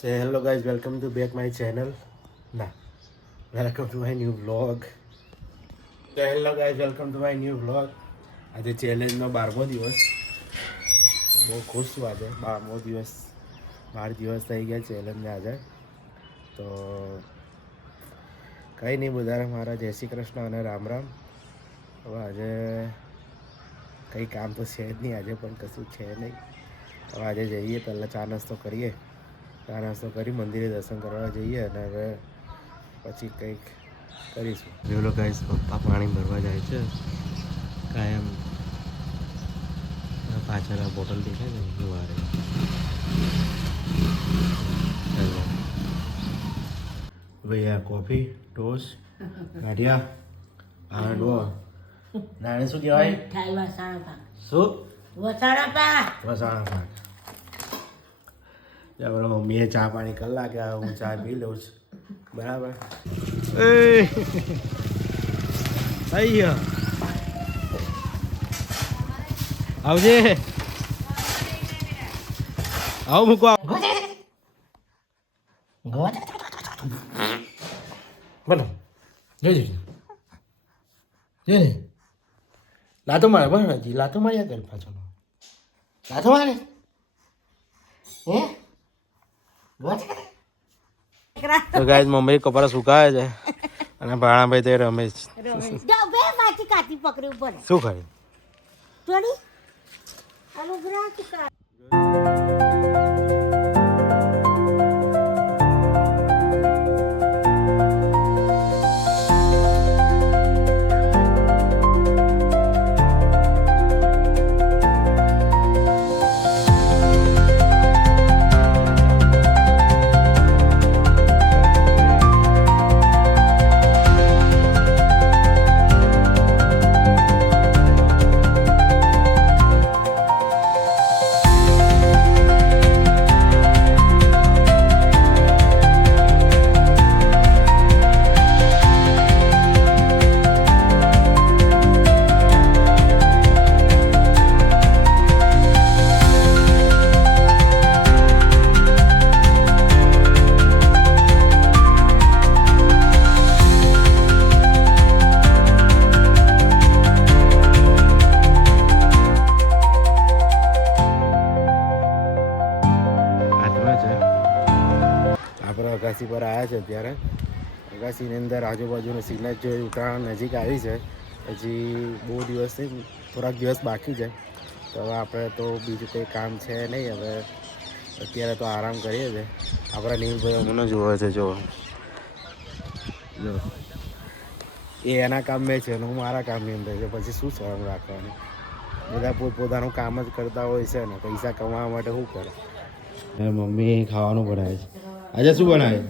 Say hello guys, welcome to back my channel. Welcome to my new vlog. So hello guys, welcome to my new vlog. આજે ચેલેન્જનો 12મો દિવસ. બહુ ખુશ છું આજે 12મો દિવસ. 12 દિવસ થઈ ગયા ચેલેન્જને આજે. તો કંઈ નહીં, બધાને મારા જય શ્રી કૃષ્ણ અને રામ રામ. હવે આજે કંઈ કામ તો છે જ નહીં, આજે પણ કશું છે નહીં. હવે આજે જઈએ, પહેલાં ચા નાસ્તો કરીએ. ચા નાસ્તો કરી મંદિરે દર્શન કરવા જઈએ અને હવે પછી કંઈક કરીશું. જોઈ ગાઈસ, પપ્પા પાણી ભરવા જાય છે કાયમ. પાછળ આ બોટલ દેખાય ને એ વારે. ભાઈ આ કોફી ટોસ્ટ કાઢ્યા આંડવો નાણે શું કહેવાય? શું? વસાણા પાક. બરાબર, મમ્મીએ ચા પાણી કરી લાગ્યા, હું ચા પી લઉં છું. બરાબર. આવજે, આવ મૂકો. બોલો જોઈ જોઈ લાતો મારે બરાબર, હજી લાતો માર્યા કરે પાછળ. લાતો મારે તો ગાઈસ, મમ્મી કપડા સુકાવે છે અને ભાણાભાઈ તે રમે છે. શું કરે? અગાસી પર આવ્યા છે અત્યારે. અગાસીની અંદર આજુબાજુનું સીન જ જોઈ. ઉત્તરાયણ નજીક આવી છે, હજી બહુ દિવસ નહીં, થોડાક દિવસ બાકી છે. તો હવે આપણે તો બીજું કંઈ કામ છે નહીં. હવે અત્યારે તો આરામ કરીએ છીએ. આપણા નીલભાઈ અમને જોવે છે. જો એ એના કામમાં છે અને હું મારા કામની અંદર છે. પછી શું શરમ રાખવાની? બધા પોતપોતાનું કામ જ કરતા હોય છે ને, પૈસા કમાવા માટે શું કરે. મમ્મી ખાવાનું બનાવે છે. આજે શું બનાવે?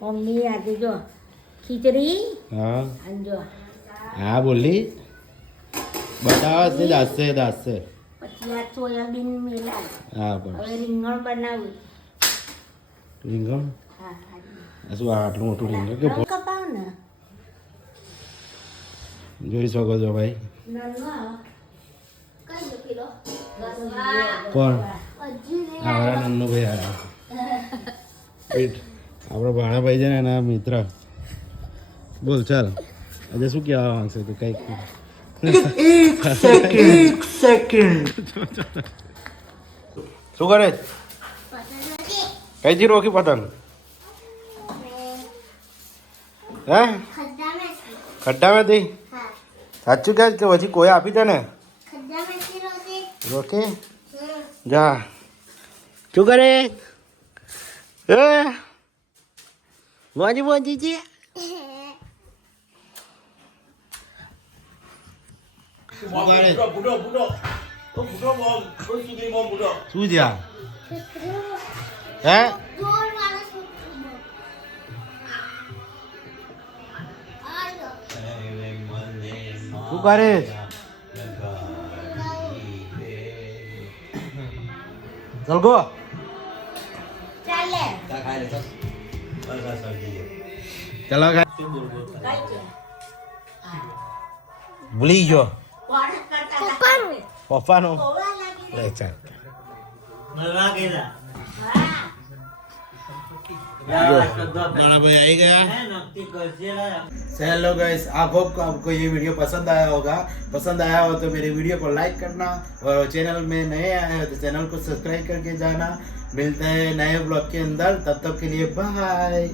મમ્મી આજે જો ખીચડી. હા જો હા બોલી બતાવો છે. દાસે પછી આ સોયાબીન મેલા. હા બસ. હવે રીંગણ બનાવું. રીંગણ? હા આ શું આટલું મોટું રીંગણ કે કપાવ ને જોઈ શકો છો ભાઈ. કોણ? આવડા નન્નુ ભાઈ આવ્યા. આપણો ભાણાભાઈ છે ને એના મિત્ર. બોલ ચાલ, આજે શું કહેવા માંગશે તું? કંઈક સેકન્ડ શું કરે? કઈથી રોકી પતંગ? હે ખડ્ડામાંથી? સાચું કહે કે પછી કોઈ આપી દે ને? રોકે જા. શું કરે? મોજી મોજી છે. શું છે આ? હે શું કરે? ચલ ગો. ચલો ભૂલી ગયો પપ્પાનો. बड़ा भाई आई गया। हेलो गाइस, आप होप को आपको ये वीडियो पसंद आया होगा। पसंद आया हो तो मेरे वीडियो को लाइक करना, और चैनल में नए आए हो तो चैनल को सब्सक्राइब करके जाना। मिलते हैं नए ब्लॉग के अंदर, तब तक के लिए बाय।